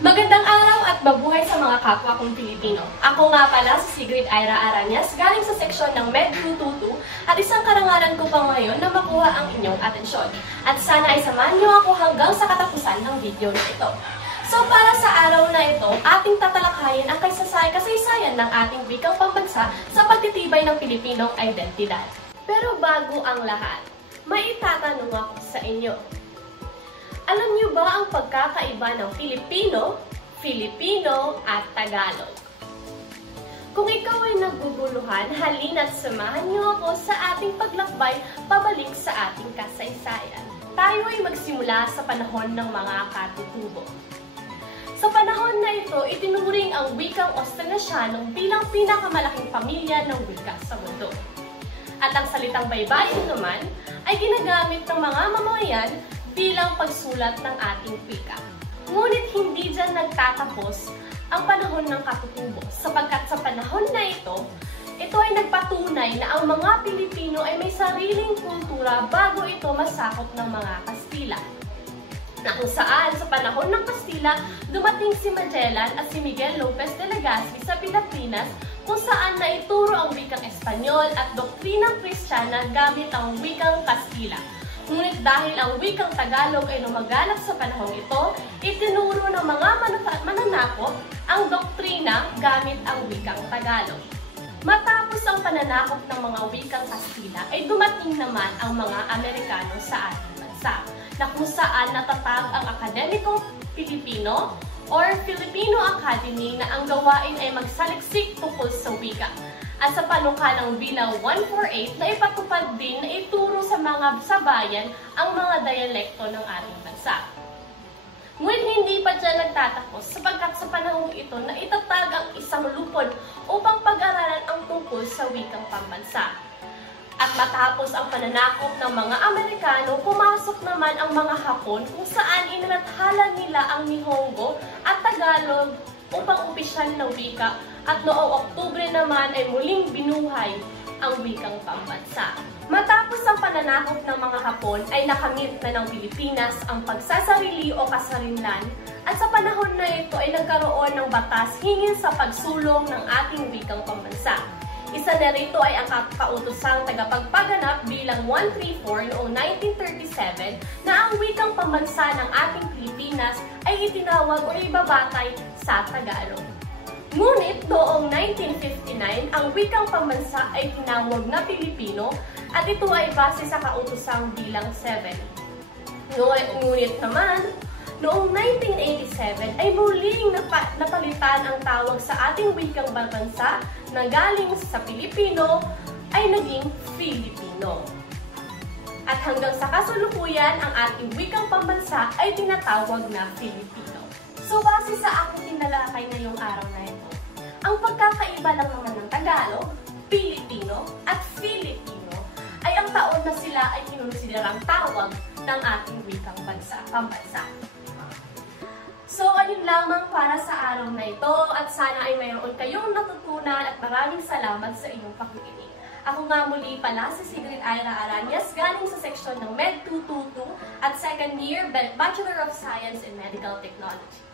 Magandang araw at mabuhay sa mga kapwa kong Pilipino. Ako nga pala si Sigrid Ira Aranyas, galing sa seksyon ng Med 222 at isang karangalan ko pa ngayon na makuha ang inyong atensyon. At sana ay samahan niyo ako hanggang sa katapusan ng video na ito. So para sa araw na ito, ating tatalakayin ang kasaysayan ng ating wikang pambansa sa pagtitibay ng Pilipinong identidad. Pero bago ang lahat, may itatanong ako sa inyo. Alam niyo ba ang pagkakaiba ng Filipino, Filipino at Tagalog? Kung ikaw ay nagguguluhan, halina't samahan niyo ako sa ating paglakbay pabalik sa ating kasaysayan. Tayo ay magsimula sa panahon ng mga katutubo. Sa panahon na ito, itinuring ang wikang Austronesiano bilang pinakamalaking pamilya ng wika sa mundo. At ang salitang baybayin naman ay ginagamit ng mga mamamayan bilang pagsulat ng ating wika. Ngunit hindi dyan nagtatapos ang panahon ng katutubo, sapagkat sa panahon na ito ay nagpatunay na ang mga Pilipino ay may sariling kultura bago ito masakop ng mga Kastila. Na kung saan sa panahon ng Kastila, dumating si Magellan at si Miguel Lopez de Legazpi sa Pilipinas kung saan naituro ang wikang Espanyol at doktrinang Kristiyana gamit ang wikang Kastila. Ngunit dahil ang wikang Tagalog ay lumaganap sa panahong ito, itinuro ng mga mananakop ang doktrina gamit ang wikang Tagalog. Matapos ang pananakop ng mga wikang Kastila, ay dumating naman ang mga Amerikano sa ating bansa, na kung saan natatag ang Akademikong Pilipino or Filipino Academy na ang gawain ay magsaliksik tungkol sa wika. At sa panukalang bilang 148 na ipatupad din na ituro sa mga sabayan ang mga dialekto ng ating bansa. Ngunit hindi pa dyan nagtatapos sapagkat sa panahong ito na itatag ang isang lupon upang pag-aralan ang tungkol sa wikang pambansa. At matapos ang pananakop ng mga Amerikano, pumasok naman ang mga Hapon kung saan inalathala nila ang Nihongo at Tagalog upang opisyal na wika, at noong Oktubre naman ay muling binuhay ang wikang pambansa. Matapos ang pananakop ng mga Hapon ay nakamit na ng Pilipinas ang pagsasarili o kasarinlan, at sa panahon na ito ay nagkaroon ng batas hingin sa pagsulong ng ating wikang pambansa. Isa na rito ay ang kautosang tagapagpaganap bilang 134 noong 1937 na ang wikang pambansa ng ating Pilipinas ay itinawag o ibabatay sa Tagalog. Ngunit noong 1959, ang wikang pambansa ay tinawag na Pilipino at ito ay base sa kautosang bilang 7. Ngunit naman, noong 1987 ay muling napalitan ang tawag sa ating wikang pambansa na galing sa Pilipino ay naging Filipino. At hanggang sa kasulukuyan, ang ating wikang pambansa ay tinatawag na Filipino. So base sa aking tinalakay ngayong araw na ito, ang pagkakaiba lang naman ng Tagalog, Pilipino at Filipino ay ang taon na sila ay kinonsiderang tawag ng ating wikang pambansa. So, ayun lamang para sa araw na ito at sana ay mayroon kayong natutunan at maraming salamat sa inyong pakikinig. Ako nga muli pala si Sigrid Ira Aranyas, galing sa seksyon ng Med 222 at second year Bachelor of Science in Medical Technology.